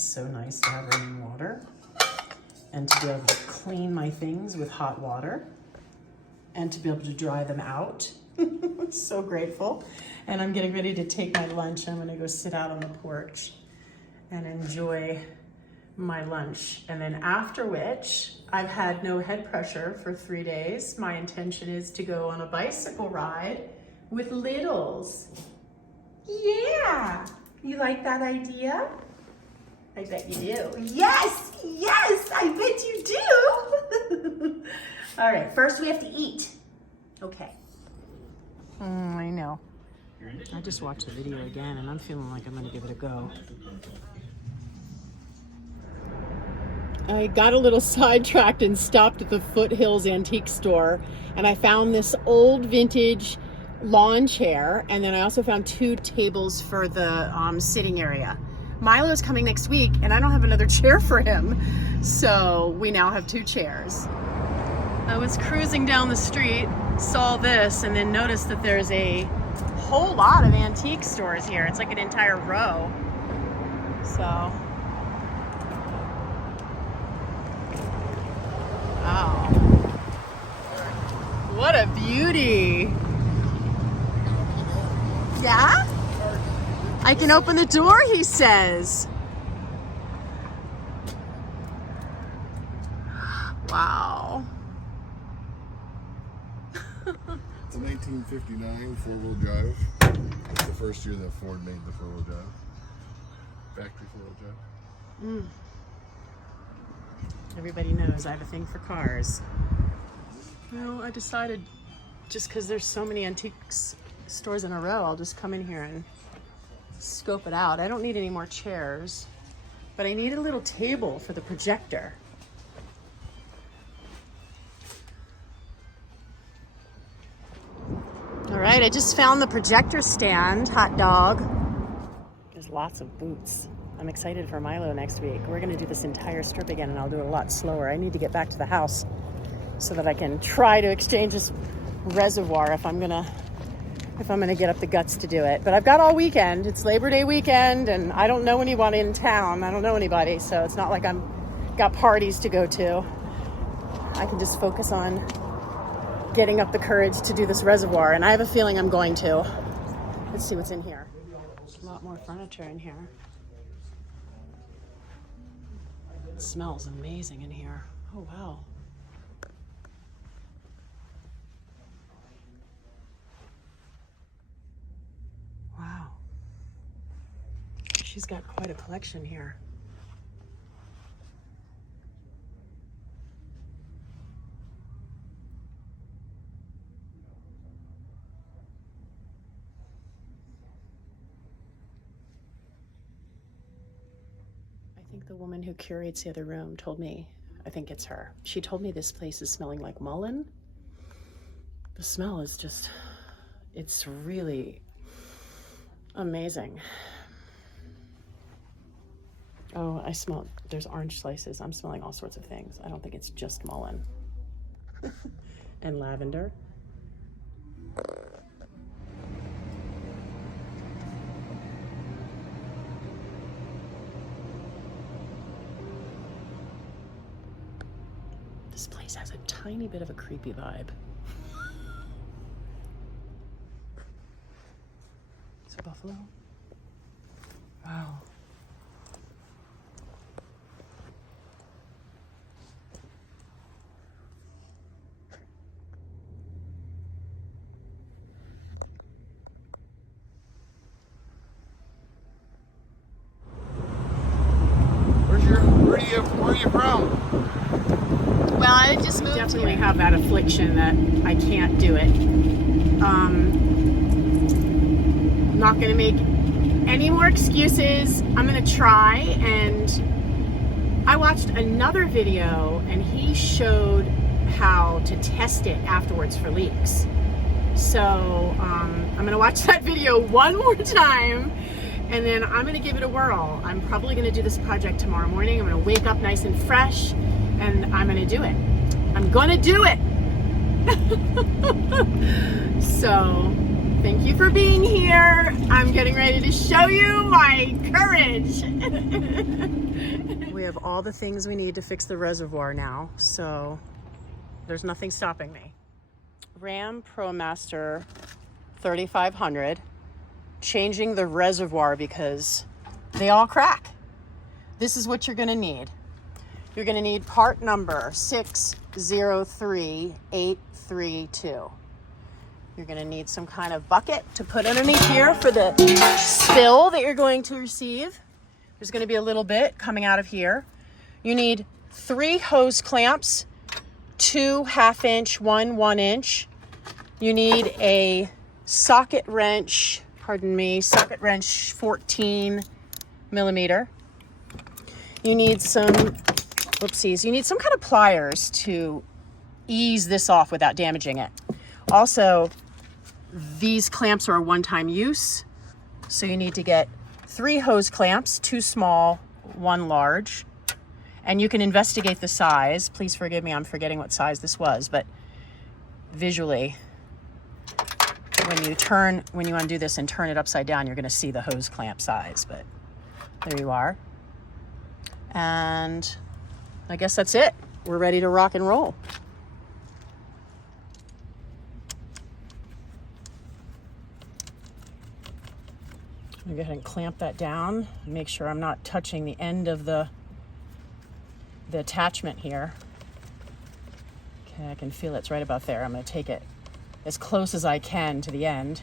It's so nice to have running water and to be able to clean my things with hot water and to be able to dry them out. So grateful. And I'm getting ready to take my lunch. I'm gonna go sit out on the porch and enjoy my lunch. And then after which, I've had no head pressure for 3 days. My intention is to go on a bicycle ride with Littles. Yeah, you like that idea? I bet you do. Yes, yes, I bet you do. All right, first we have to eat. Okay. I know. I just watched the video again and I'm feeling like I'm gonna give it a go. I got a little sidetracked and stopped at the Foothills Antique Store, and I found this old vintage lawn chair, and then I also found 2 tables for the sitting area. Milo's coming next week and I don't have another chair for him, so we now have 2 chairs. I was cruising down the street, saw this, and then noticed that there's a whole lot of antique stores here. It's like an entire row. So, wow. What a beauty. Yeah? I can open the door, he says. Wow. It's a 1959 four-wheel drive. It's the first year that Ford made the four-wheel drive. Factory four-wheel drive. Everybody knows I have a thing for cars. No, I decided just because there's so many antiques stores in a row, I'll just come in here and scope it out. I don't need any more chairs, but I need a little table for the projector. All right, I just found the projector stand, hot dog. There's lots of boots. I'm excited for Milo next week. We're gonna do this entire strip again and I'll do it a lot slower. I need to get back to the house so that I can try to exchange this reservoir if I'm gonna get up the guts to do it. But I've got all weekend. It's Labor Day weekend and I don't know anyone in town. I don't know anybody, so it's not like I'm got parties to go to. I can just focus on getting up the courage to do this reservoir, and I have a feeling I'm going to. Let's see what's in here. A lot more furniture in here. It smells amazing in here. Oh, wow. Wow. She's got quite a collection here. I think the woman who curates the other room told me, I think it's her. She told me this place is smelling like mullein. The smell is just, it's really amazing. Oh, I smell, there's orange slices. I'm smelling all sorts of things. I don't think it's just mullein. And lavender. This place has a tiny bit of a creepy vibe. It's a buffalo. Wow. Where are you from? Well, I just moved. Definitely have that affliction that I can't do it. I'm not going to make any more excuses. I'm going to try. And I watched another video and he showed how to test it afterwards for leaks. So I'm going to watch that video one more time and then I'm going to give it a whirl. I'm probably going to do this project tomorrow morning. I'm going to wake up nice and fresh and I'm going to do it. I'm going to do it. So Thank you for being here. I'm getting ready to show you my courage. We have all the things we need to fix the reservoir now, so there's nothing stopping me. Ram ProMaster 3500, changing the reservoir because they all crack. This is what you're gonna need. You're gonna need part number 603832. You're gonna need some kind of bucket to put underneath here for the spill that you're going to receive. There's gonna be a little bit coming out of here. You need 3 hose clamps, 2 1/2-inch, 1 1-inch. You need a socket wrench, socket wrench 14 millimeter. You need some, you need some kind of pliers to ease this off without damaging it. Also, these clamps are a one-time use, so you need to get 3 hose clamps, 2 small, 1 large, and you can investigate the size. Please forgive me, I'm forgetting what size this was, but visually, when you undo this and turn it upside down, you're gonna see the hose clamp size, but there you are. And I guess that's it. We're ready to rock and roll. I'm gonna go ahead and clamp that down and make sure I'm not touching the end of the attachment here. Okay, I can feel it's right about there. I'm gonna take it as close as I can to the end.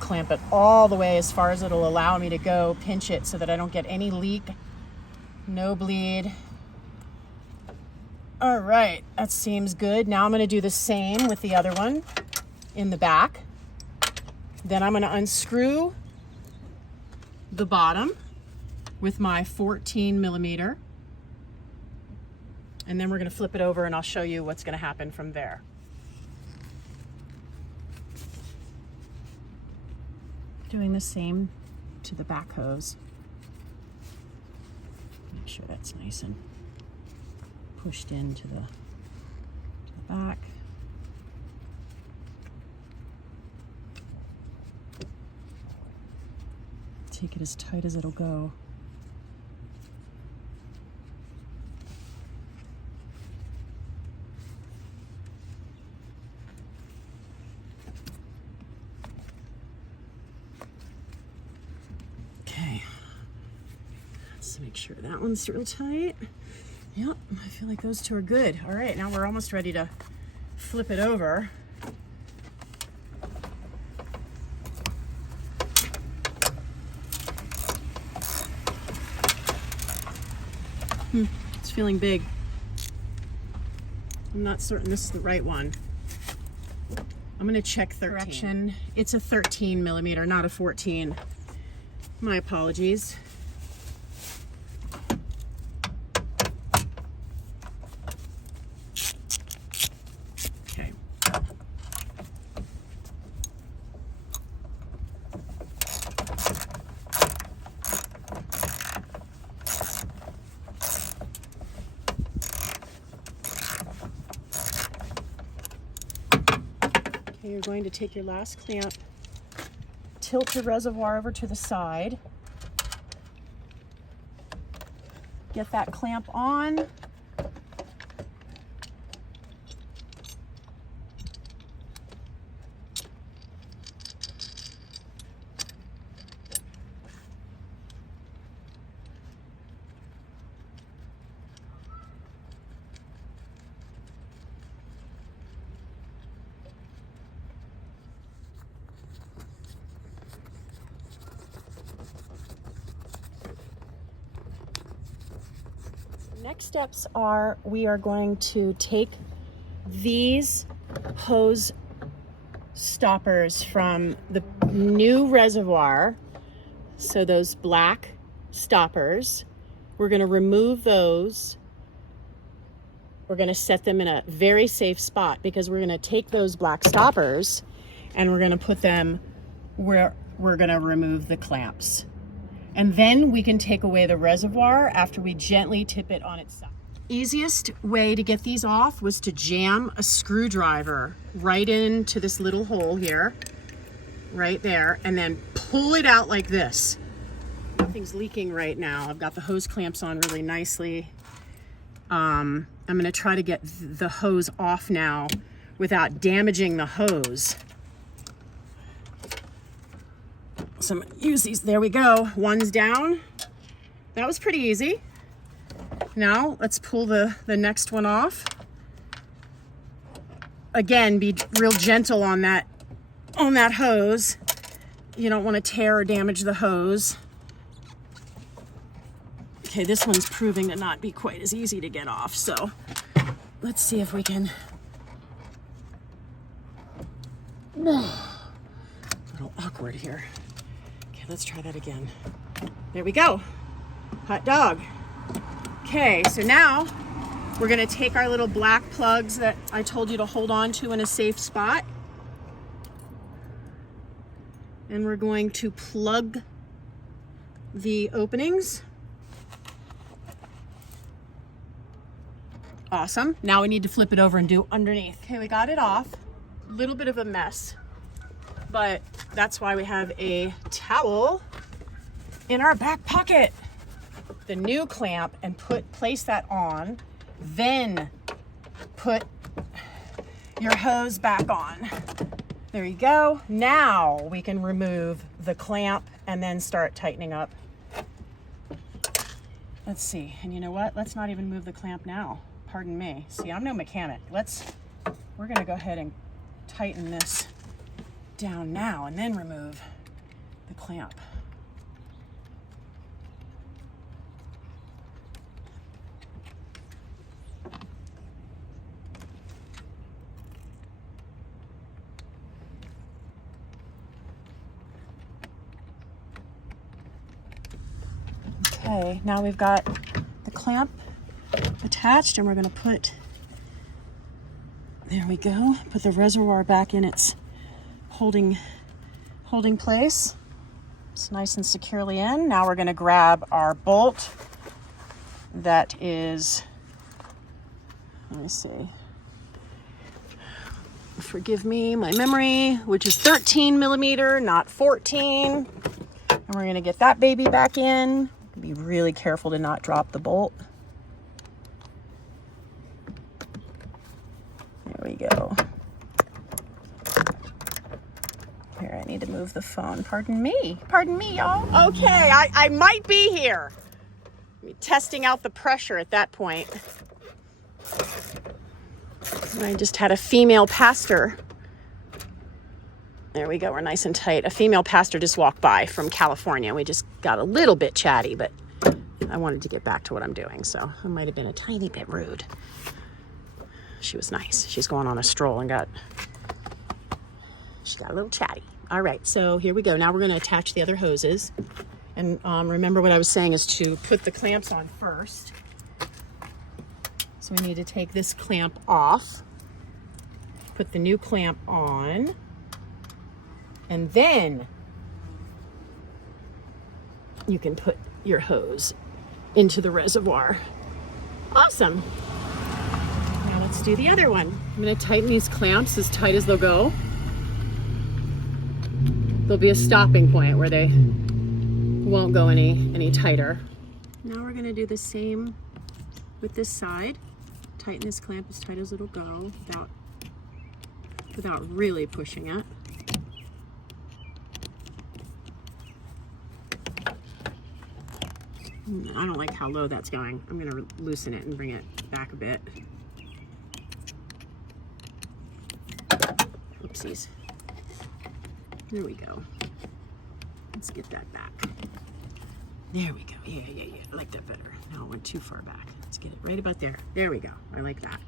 Clamp it all the way as far as it'll allow me to go. Pinch it so that I don't get any leak, no bleed. All right, that seems good. Now I'm gonna do the same with the other one in the back. Then I'm gonna unscrew the bottom with my 14 millimeter. And then we're gonna flip it over and I'll show you what's gonna happen from there. Doing the same to the back hose. Make sure that's nice and pushed into the back. Take it as tight as it'll go. Okay, let's make sure that one's real tight. Yep, I feel like those two are good. All right, now we're almost ready to flip it over. It's feeling big. I'm not certain this is the right one. I'm gonna check 13. It's a 13 millimeter, not a 14. My apologies. Okay. Okay, you're going to take your last clamp, tilt the reservoir over to the side, get that clamp on, next steps are we are going to take these hose stoppers from the new reservoir, so those black stoppers, we're going to remove those. We're going to set them in a very safe spot because we're going to take those black stoppers and we're going to put them where we're going to remove the clamps. And then we can take away the reservoir after we gently tip it on its side. easiest way to get these off was to jam a screwdriver right into this little hole here, right there, and then pull it out like this. Nothing's leaking right now. I've got the hose clamps on really nicely. I'm gonna try to get the hose off now without damaging the hose. So I'm gonna use these. There we go. One's down. That was pretty easy. Now let's pull the next one off. Again, be real gentle on that hose. You don't want to tear or damage the hose. Okay, this one's proving to not be quite as easy to get off, so let's see if we can. A little awkward here. Okay, let's try that again. There we go. Hot dog. Okay, so now we're gonna take our little black plugs that I told you to hold on to in a safe spot. And we're going to plug the openings. Awesome. Now we need to flip it over and do underneath. Okay, we got it off. A little bit of a mess, but that's why we have a towel in our back pocket. The new clamp and place that on, then put your hose back on. There you go. Now we can remove the clamp and then start tightening up. Let's see. And you know what? Let's not even move the clamp now. Pardon me. See, I'm no mechanic. We're gonna go ahead and tighten this down now and then remove the clamp. Okay, now we've got the clamp attached and we're going to put, there we go, put the reservoir back in its holding place. It's nice and securely in. Now we're going to grab our bolt that is, let me see, forgive me, my memory, which is 13 millimeter, not 14. And we're going to get that baby back in. Be really careful to not drop the bolt. There we go. Here, I need to move the phone. Pardon me, y'all. Okay, I might be here. Testing out the pressure at that point. And I just had a female pastor. There we go, we're nice and tight. A female pastor just walked by from California. We just got a little bit chatty, but I wanted to get back to what I'm doing, so I might have been a tiny bit rude. She was nice. She's going on a stroll and she got a little chatty. All right, so here we go. Now we're gonna attach the other hoses. And remember what I was saying is to put the clamps on first. So we need to take this clamp off, put the new clamp on, and then you can put your hose into the reservoir. Awesome. Now let's do the other one. I'm going to tighten these clamps as tight as they'll go. There'll be a stopping point where they won't go any tighter. Now we're going to do the same with this side. Tighten this clamp as tight as it'll go without really pushing it. I don't like how low that's going. I'm gonna loosen it and bring it back a bit. Oopsies. There we go. Let's get that back. There we go. Yeah. I like that better. No, it went too far back. Let's get it right about there. There we go. I like that.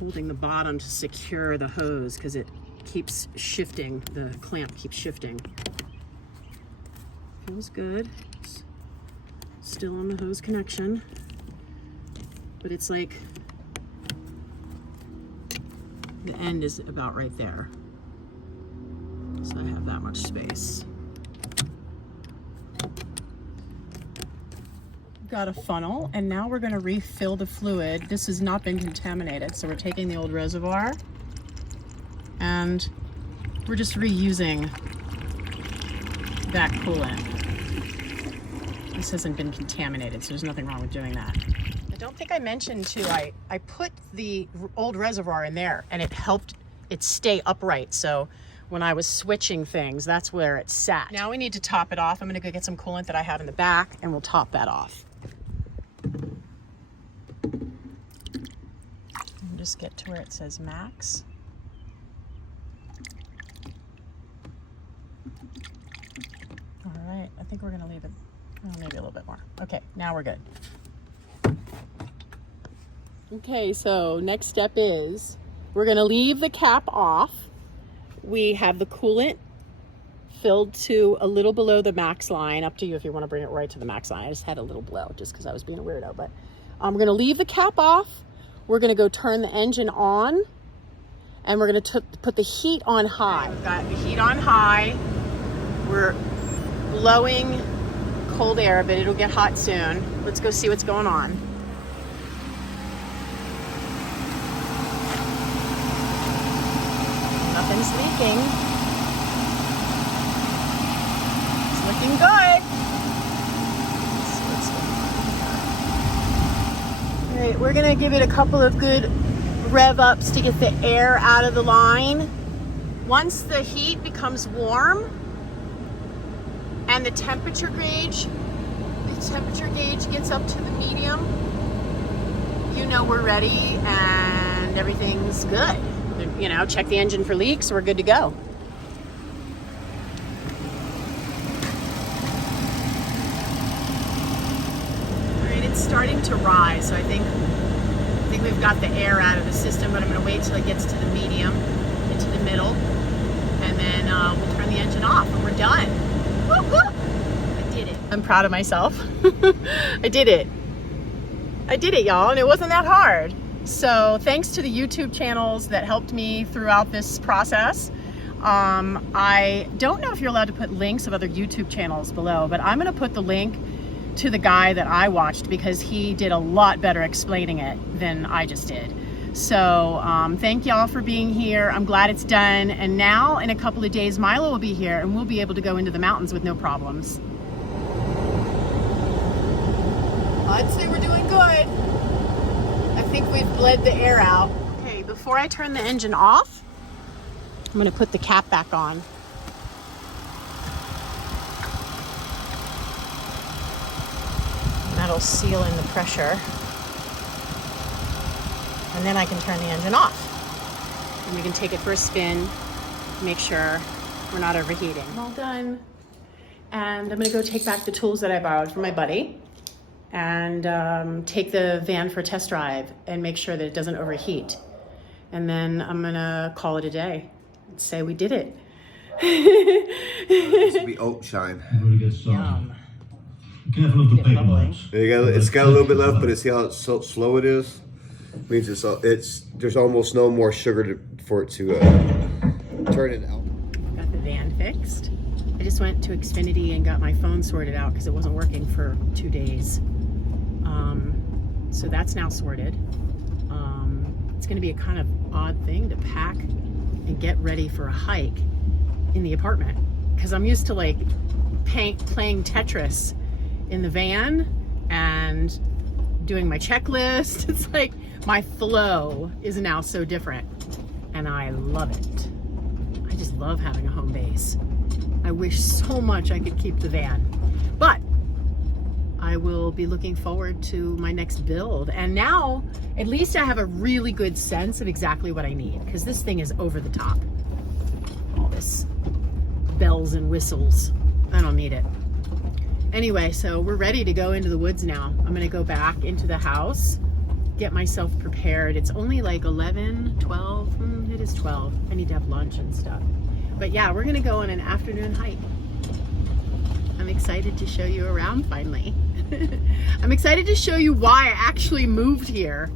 Holding the bottom to secure the hose because it keeps shifting, the clamp keeps shifting. Feels good. It's still on the hose connection, but it's like the end is about right there. So I have that much space. Got a funnel, and now we're going to refill the fluid. This has not been contaminated, so we're taking the old reservoir and we're just reusing that coolant. This hasn't been contaminated, so there's nothing wrong with doing that. I don't think I mentioned too, I put the old reservoir in there and it helped it stay upright. So when I was switching things, that's where it sat. Now we need to top it off. I'm gonna go get some coolant that I have in the back and we'll top that off. And just get to where it says max. All right, I think we're gonna leave it, maybe a little bit more. Okay, now we're good. Okay, so next step is we're gonna leave the cap off. We have the coolant filled to a little below the max line, up to you if you wanna bring it right to the max line. I just had a little below just because I was being a weirdo, but we're gonna leave the cap off. We're gonna go turn the engine on and we're gonna put the heat on high. We've got the heat on high. We're blowing cold air, but it'll get hot soon. Let's go see what's going on. Nothing's leaking. It's looking good. Let's see what's going on here. All right, we're gonna give it a couple of good rev ups to get the air out of the line. Once the heat becomes warm and the temperature gauge gets up to the medium, you know we're ready and everything's good. You know, check the engine for leaks, we're good to go. All right, it's starting to rise, so I think we've got the air out of the system, but I'm gonna wait till it gets to the medium, into the middle, and then we'll turn the engine off and we're done. Woo, woo. I did it. I'm proud of myself. I did it, y'all, and it wasn't that hard. So thanks to the YouTube channels that helped me throughout this process. I don't know if you're allowed to put links of other YouTube channels below, but I'm gonna put the link to the guy that I watched because he did a lot better explaining it than I just did. So thank y'all for being here. I'm glad it's done. And now in a couple of days, Milo will be here and we'll be able to go into the mountains with no problems. I'd say we're doing good. I think we've bled the air out. Okay, before I turn the engine off, I'm gonna put the cap back on. That'll seal in the pressure. And then I can turn the engine off. And we can take it for a spin, make sure we're not overheating. I'm all done. And I'm gonna go take back the tools that I borrowed from my buddy and take the van for a test drive and make sure that it doesn't overheat. And then I'm gonna call it a day and say we did it. This will be oat shine. Really good stuff. Yum. Careful of the paper marks. There you go. It's got a little bit left, but see how slow it is? It means there's almost no more sugar for it to turn it out. Got the van fixed. I just went to Xfinity and got my phone sorted out because it wasn't working for 2 days. So that's now sorted. It's going to be a kind of odd thing to pack and get ready for a hike in the apartment because I'm used to like playing Tetris in the van and doing my checklist. It's like my flow is now so different and I love it. I just love having a home base. I wish so much I could keep the van, but I will be looking forward to my next build. And now at least I have a really good sense of exactly what I need because this thing is over the top. All this bells and whistles. I don't need it. Anyway, so we're ready to go into the woods now. I'm gonna go back into the house, get myself prepared. It's only like 11, 12, it is 12. I need to have lunch and stuff. But yeah, we're gonna go on an afternoon hike. I'm excited to show you around finally. I'm excited to show you why I actually moved here.